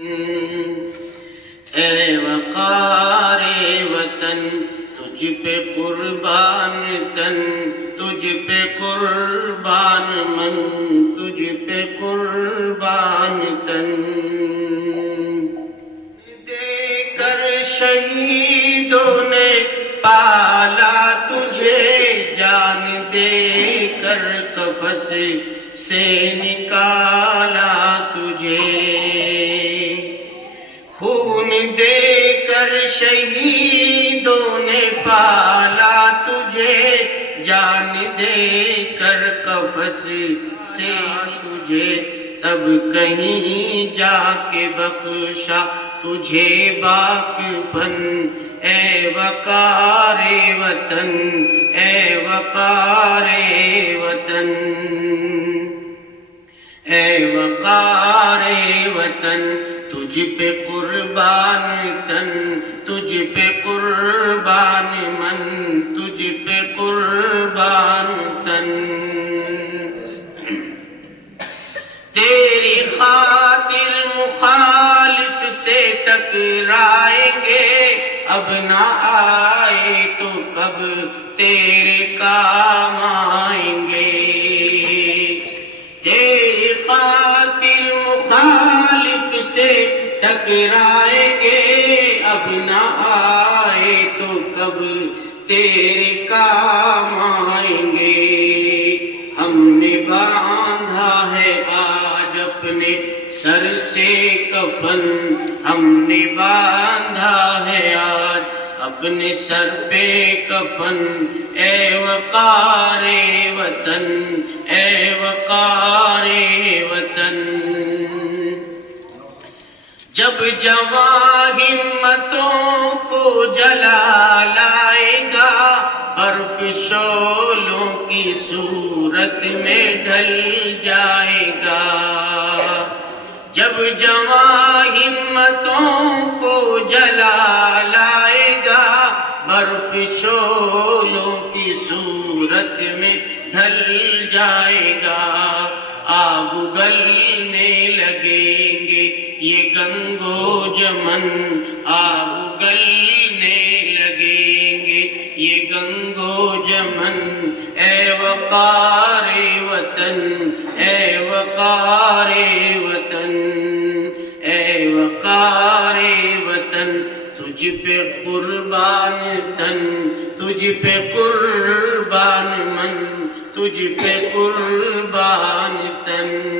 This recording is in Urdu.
اے وقار وطن تجھ پہ قربان تن، تجھ پہ قربان من، تجھ پہ قربان تن، دے کر شہیدوں نے پالا تجھے، جان دے کر قفس سے نکالا تجھے، خون دے کر شہیدوں نے پالا تجھے، جان دے کر قفس سے تجھے، تب کہیں جا کے بخشا تجھے باقپن، اے وقار وطن، اے وقار وطن، اے وقار وطن تجھ پہ قربان تن، تجھ پہ قربان من، تجھ پہ قربان تن، تیری خاطر مخالف سے ٹکرائیں گے، اب نہ آئے تو کب تیرے کام آئیں گے، تیری خاطر مخالف سے ٹکرائیں گے، اب نہ آئے تو کب تیرے کام آئیں گے، ہم نے باندھا ہے آج اپنے سر سے کفن، ہم نے باندھا ہے آج اپنے سر پہ کفن، اے وقار وطن، اے وقار وطن، جب جواں ہمتوں کو جلا لائے گا، برف شعلوں کی صورت میں ڈھل جائے گا، جب جواں ہمتوں کو جلا لائے گا، برف شعلوں کی صورت میں ڈھل جائے گا، آگ اگلنے لگیں گے یہ گنگو جمن، آگ اگلنے لگیں گے یہ گنگو جمن، اے وقار وطن، اے وقار وطن، اے وقار وطن تجھ پہ قربان تن، تجھ پہ قربان من، تجھ پہ قربان تن۔